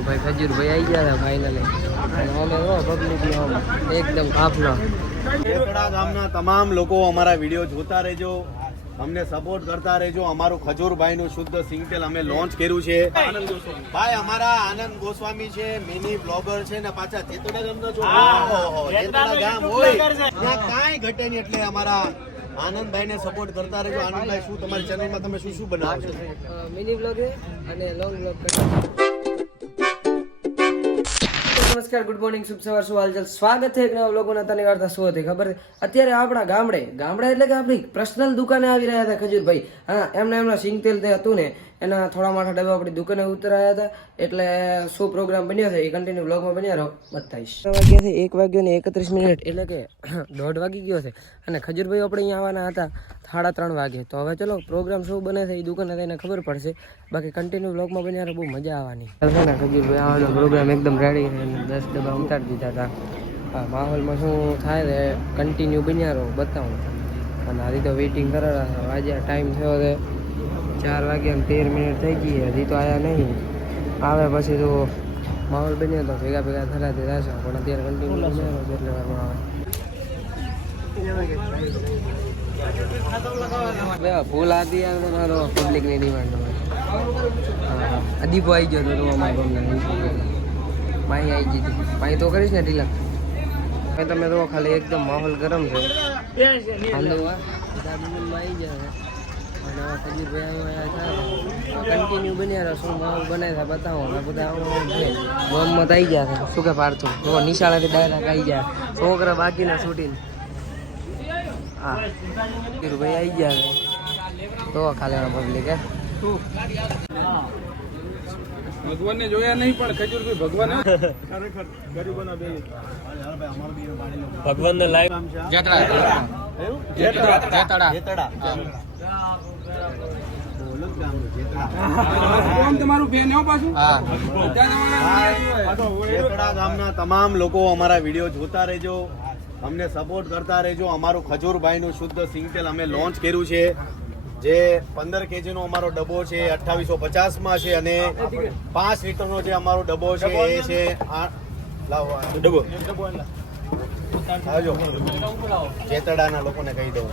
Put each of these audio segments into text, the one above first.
તો ભાઈ ખજૂરભાઈ આવી ગયા ફાઇનલી અને અમે જો પબ્લિક એકદમ કાફલો. ગામના તમામ લોકો અમારા વીડિયો જોતા રહેજો. અમને સપોર્ટ કરતા રહેજો. અમારું ખજૂરભાઈ નું શુદ્ધ સિંગતેલ અમે લોન્ચ કર્યું છે. ભાઈ અમારા આનંદ ગોસ્વામી છે મિની બ્લોગર છે ને પાછા જેતોડા ગામના છો. જેતોડા ગામ હોય. ત્યાં કાંઈ ઘટે નહીં એટલે અમારા આનંદભાઈ ને સપોર્ટ કરતા રહેજો. આનંદભાઈ શું તમારી ચેનલમાં તમે શું શું બનાવો છો? મિની બ્લોગ અને લોંગ બ્લોગ નમસ્કાર ગુડ મોર્નિંગ શુભ સવાર, શું હાલચાલ? સ્વાગત છે એક નવા લોકોના તને વાર્તા શું હતી ખબર? અત્યારે આપણા ગામડે ગામડે એટલે કે આપણી પર્સનલ દુકાને આવી રહ્યા હતા ખજૂરભાઈ. હા, એમને એમના સિંગ તેલ તે હતું ને એના થોડા માઠા ડબ્બા આપણી દુકાને ઉતરાયા હતા. એટલે શું પ્રોગ્રામ બન્યો છે એ કન્ટિન્યુ બ્લોગમાં બન્યા રહો બતાવીશ વાગ્યા છે એક વાગ્યો ને એકત્રીસ મિનિટ. એટલે કે દોઢ વાગી ગયો છે. અને ખજૂરભાઈ આપણે અહીંયા આવવાના હતા સાડા ત્રણ વાગે. તો હવે ચલો પ્રોગ્રામ શું બને છે એ દુકાને થઈને ખબર પડશે. બાકી કન્ટિન્યુ બ્લોગમાં બન્યા રહો બહુ મજા આવવાની. ખજૂરભાઈ આવવાનો પ્રોગ્રામ એકદમ રેડી છે દસ ડબ્બા ઉતારી દીધા હતા. હા માહોલમાં શું થાય છે કન્ટિન્યુ બન્યા રહો બતાવું. અને આજે તો વેઇટિંગ કરેલા છે. આજે ટાઈમ થયો છે. ચાર વાગ્યા તેર મિનિટ થઈ ગઈ હજી તો આવ્યા નહીં. આવે પછી તો માહોલ બન્યો તો ભેગા ભેગા થરાતી રહેશે પણ અત્યારે કન્ટિન્યુ એટલે વારમાં આવે. મારો પબ્લિકની ડિમાન્ડ હા દીપો આવી ગયો તો તું માહી આવી ગઈ હતી. માહી તો કરીશ ને ઢીલા. તમે તો ખાલી એકદમ માહોલ ગરમ છે. હાલો આવી જાય અને આ ખજૂરભાઈ કન્ટિન્યુ બન્યા રહો. શું માહોલ બનાવે બતાવો. ને બધા આમ છે. ગયા છે. શું કે પાડતું તો નિશાળેથી ડાયરેક્ટ આવી ગયા. છોકરા બાકીના શૂટિંગ હા. ખજૂરભાઈ આવી ગયા છે. તો ખાલી પબ્લિક હે? ભગવાનને જોયા નહીં પણ ખજૂરભાઈ ભગવાન ભગવાનને લાઈવ જેતડા. જેતડા. જેતડા. તમામ લોકો અમારા વીડિયો જોતા રહેજો. અમને સપોર્ટ કરતા રહેજો. અમારું ખજૂરભાઈ નું શુદ્ધ સિંગતેલ અમે લોન્ચ કર્યું છે. જે પંદર કેજી નો અમારો ડબ્બો છે અઠ્ઠાવીસો પચાસમાં છે અને પાંચ લીટર નો જે અમારો ડબ્બો છે એ છે ડબ્બો. આવજો. જેતડાના લોકોને કહી દઉં.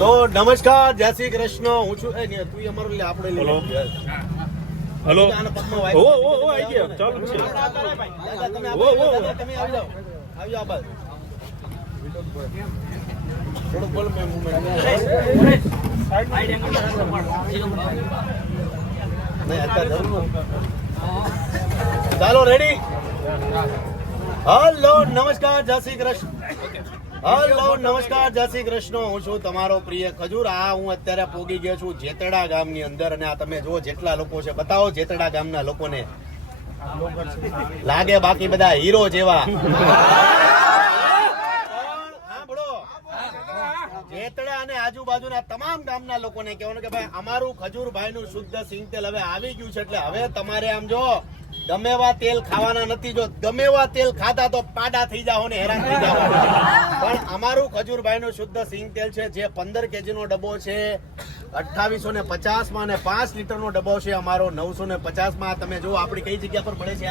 તો નમસ્કાર જય શ્રી કૃષ્ણ. હું છું એ નહીં, તું અમારું લે આપણે લે હલો. ઓ ઓ ઓ આઈ ગયા. ચાલુ છે. ઓ, ઓ. તમે આવી જાઓ આવી. જાઓ બોલો મેં. નહીં, અત્યારે જરૂર ચાલો રેડી હલો નમસ્કાર જય શ્રી કૃષ્ણ. હલો, નમસ્કાર, જય શ્રી કૃષ્ણ. હું છું તમારો પ્રિય ખજૂર. આ હું અત્યારે પોગી ગયો છું જેતડા ગામની અંદર અને આ તમે જો જેટલા લોકો છે. બતાવો જેતડા ગામના લોકોને. લાગે બાકી બધા હીરો જેવા. જેતડા અને આજુબાજુના તમામ ગામના લોકોને કહેવાનું કે ભાઈ, અમારું ખજૂરભાઈ નું શુદ્ધ સિંગતેલ હવે આવી ગયું છે. એટલે હવે તમારે આમ જો ગમે તેલ ખાવાના નથી, જો ગમે તેલ ખાતા તો પાડા થઈ જાઓ ને હેરાન થઈ જાઓ. પણ અમારું ખજૂરભાઈ નું શુદ્ધ સિંગતેલ છે, જે પંદર કેજી નો ડબ્બો છે અઠાવીસો ને પચાસમાં અને પાંચ લીટર નો ડબ્બો છે અમારો, નવસો ને પચાસમાં તમે જો આપણી કઈ જગ્યા પર પડે છે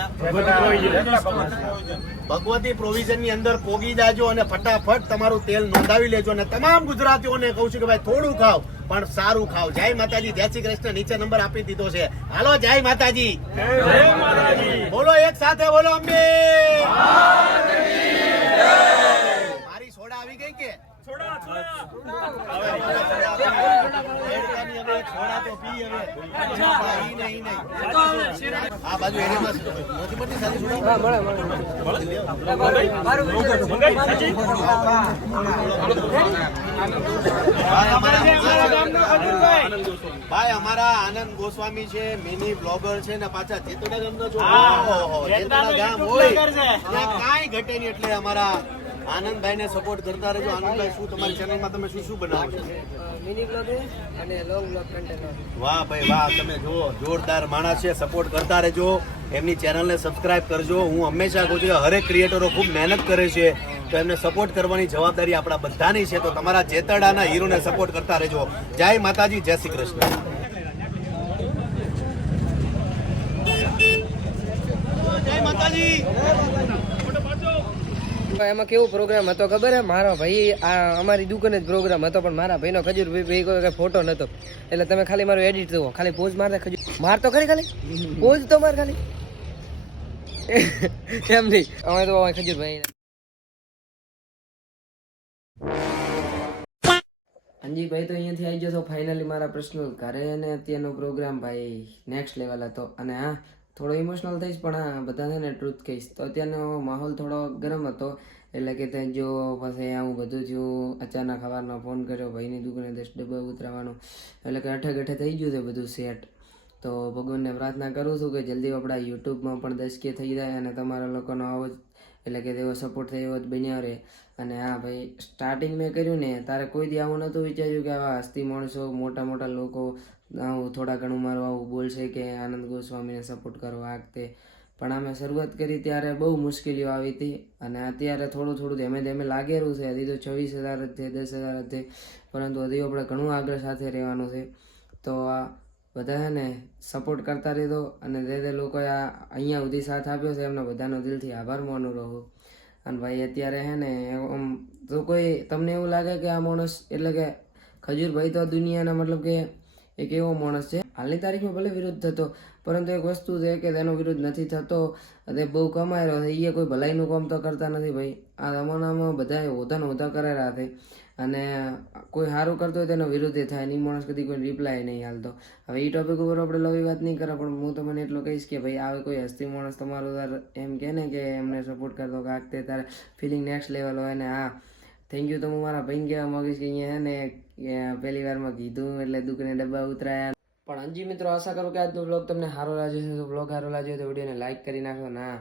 ભગવતી પ્રોવિઝનની અંદર પોગી જાજો અને ફટાફટ તમારું તેલ નોંધાવી લેજો. અને તમામ ગુજરાતીઓને કહું છું કે ભાઈ, થોડું ખાવ પણ સારું ખાવ. જય માતાજી. જય શ્રી કૃષ્ણ. નીચે નંબર આપી દીધો છે. હાલો જય માતાજી. બોલો એક સાથે બોલો અંબે મારી સોડા આવી ગઈ કે સોડા તો પી હવે ઈ નહીં, ઈ નહીં. આ બાજુ એરિયામાં નથી મળતી સાદી સોડા? હા મળે મળે ભાઈ અમારા આનંદ ગોસ્વામી છે મિની બ્લોગર છે ને પાછા તેતોડા ગામ નો છો ગામ હોય. કાંઈ ઘટે નહીં એટલે અમારા આનંદભાઈને સપોર્ટ કરતા રહેજો. આનંદભાઈ શું તમારી ચેનલમાં તમે શું શું બનાવો છો? મિની બ્લોગિંગ અને લોંગ બ્લોગ કન્ટેન્ટ વાહ ભાઈ વાહ તમે જુઓ જોરદાર માણસ છે. સપોર્ટ કરતા રહેજો. એમની ચેનલને સબસ્ક્રાઇબ કરજો. હું હંમેશા કહું છું કે હરેક ક્રિએટરો ખૂબ મહેનત કરે છે. તો એમને સપોર્ટ કરવાની જવાબદારી આપણા બધાની છે. તો તમારા જેતરડાના હીરોને સપોર્ટ કરતા રહેજો. જય માતાજી જય શ્રી કૃષ્ણ. જય માતાજી. એમાં કેવો પ્રોગ્રામ હતો ખબર હે? મારો ભાઈ, આ અમારી દુકાને જ પ્રોગ્રામ હતો, પણ મારા ભાઈનો ખજૂર ભાઈ ભાઈ કોઈ કઈ ફોટો નતો. એટલે તમે ખાલી મારું એડિટ જુઓ. ખાલી પોઝ મારતા ખજૂર માર તો ખરી ખાલી? પોઝ તો માર ખાલી. એમ નહીં. અમે તો ખજૂર ભાઈ અંજીભાઈ તો અહીંયાથી આવી જશો ફાઇનલી મારા પર્સનલ ઘરે અને અત્યારનો પ્રોગ્રામ ભાઈ નેક્સ્ટ લેવલ હતો. અને હા થોડો ઇમોશનલ થઈશ, પણ આ બધા છે ને ટ્રુથ કહીશ. તો અત્યારનો માહોલ થોડો ગરમ હતો. એટલે કે ત્યાં જો પછી આવું બધું થયું, અચાનક સવારનો ફોન કર્યો, ભાઈની દુકાને દસ ડબ્બા ઉતરાવાનું. એટલે કે અઠે ગઠે થઈ ગયું છે બધું સેટ તો ભગવાનને પ્રાર્થના કરું છું કે જલ્દી આપણા યુટ્યુબમાં પણ દસ કે થઈ જાય અને તમારા લોકોનો આવો જ, એટલે કે તેવો સપોર્ટ થયો જ બન્યા રહે. અને હા ભાઈ સ્ટાર્ટિંગ મેં કર્યું ને, તારે કોઈ દી આવું નહોતું વિચાર્યું કે આવા હસ્તી માણસો મોટા મોટા લોકો આવું થોડા ઘણું મારું આવું બોલશે કે આનંદ ગોસ્વામીને સપોર્ટ કરો આ તે. પણ અમે શરૂઆત કરી ત્યારે બહુ મુશ્કેલીઓ આવી હતી અને અત્યારે થોડું થોડું ધીમે ધીમે લાગેલું છે. હજી તો છવ્વીસ હજાર જ છે, દસ હજાર જ છે, પરંતુ હજી આપણે ઘણું આગળ સાથે રહેવાનું છે. તો આ બધા ને સપોર્ટ કરતા રહેતો અને જે તે લોકોએ આ અહીંયા સુધી સાથ આપ્યો છે એમને બધાનો દિલથી આભાર માનું રહું અને ભાઈ અત્યારે હે ને આમ તો કોઈ તમને એવું લાગે કે આ માણસ એટલે કે ખજૂરભાઈ તો દુનિયાના મતલબ કે એક એવો માણસ છે? હાલની તારીખમાં ભલે વિરોધ થતો, પરંતુ એક વસ્તુ છે કે તેનો વિરોધ નથી થતો. તે બહુ કમાઈ રહ્યો છે એ કોઈ ભલાઈનું કામ તો કરતા નથી ભાઈ. આ જમાનામાં બધાએ હોદા હોતા કરેલા છે. અને કોઈ સારું કરતો હોય તેનો વિરોધ થાય નહીં માણસ કદી કોઈ રિપ્લાય નહીં હાલતો. હવે એ ટોપિક ઉપર આપણે લવી વાત નહીં કરે પણ હું તમને એટલું કહીશ કે ભાઈ આવે કોઈ હસ્તી માણસ તમારો એમ કે ને કે એમને સપોર્ટ કરતો કે તે તારે ફિલિંગ નેક્સ્ટ લેવલ હોય ને હા થેન્ક યુ તો હું મારા ભાઈને કહેવા માગીશ કે અહીંયા હે ને પહેલી વારમાં કીધું એટલે દુઃખને ડબ્બા ઉતરાયા. પણ અંજી મિત્રો, આશા કરું કે આજનો બ્લોગ તમને સારો લાગ્યો છે તો બ્લોગ સારો લાગ્યો તો વિડીયોને લાઈક કરી નાખો ના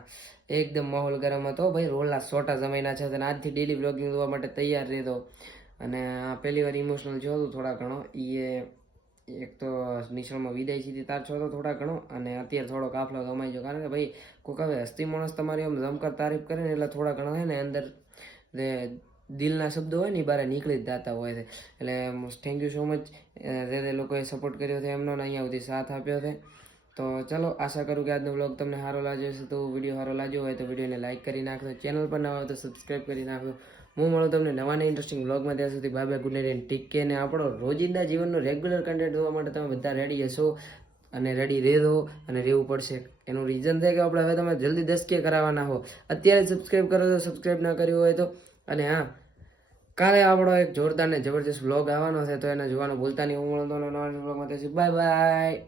એકદમ માહોલ ગરમ હતો. ભાઈ, રોલના સોટા જમાઈના છે અને આજથી ડેલી બ્લોગિંગ જોવા માટે તૈયાર રહેતો. અને પહેલી વાર ઇમોશનલ છો હતું થોડા ઘણો. એ એક તો નિશાળમાં વિદાય સીધી તાર છો તો થોડા ઘણો. અને અત્યારે થોડો કાફલો ગમાઈ ગયો. કારણ કે ભાઈ કોઈક હવે હસ્તી માણસ તમારી આમ જમકર તારીફ કરે ને એટલે થોડા ઘણા છે ને અંદર જે દિલના શબ્દો હોય ને એ બારે નીકળી જ જતા હોય છે. એટલે થેન્ક યુ સો મચ જે તે લોકોએ સપોર્ટ કર્યો છે એમનો અહીંયા સુધી સાથ આપ્યો છે. તો ચલો, આશા કરું કે આજનો બ્લોગ તમને સારો લાગ્યો છે તો વીડિયો સારો લાગ્યો હોય તો વિડીયોને લાઇક કરી નાખજો. ચેનલ પર નવા હોય તો સબસ્ક્રાઈબ કરી નાખજો. હું મળું તમને નવાને ઇન્ટરેસ્ટિંગ બ્લોગમાં ત્યાં સુધી. બાય બાય ગુડ નાઇટ આપણો રોજિંદા જીવનનો રેગ્યુલર કન્ટેન્ટ જોવા માટે તમે બધા રેડી હશો અને રેડી રહેજો અને રહેવું પડશે. એનું રીઝન છે કે આપણે હવે તમે જલ્દી દસ કે કરાવવાના હો. અત્યારે સબસ્ક્રાઈબ કરો તો સબસ્ક્રાઈબ ના કર્યું હોય તો અને હા, કાલે આપણો એક જોરદાર ને જબરજસ્ત બ્લોગ આવવાનો છે, તો એને જોવાનું ભૂલતા નહીં. હું મળતો બાય બાય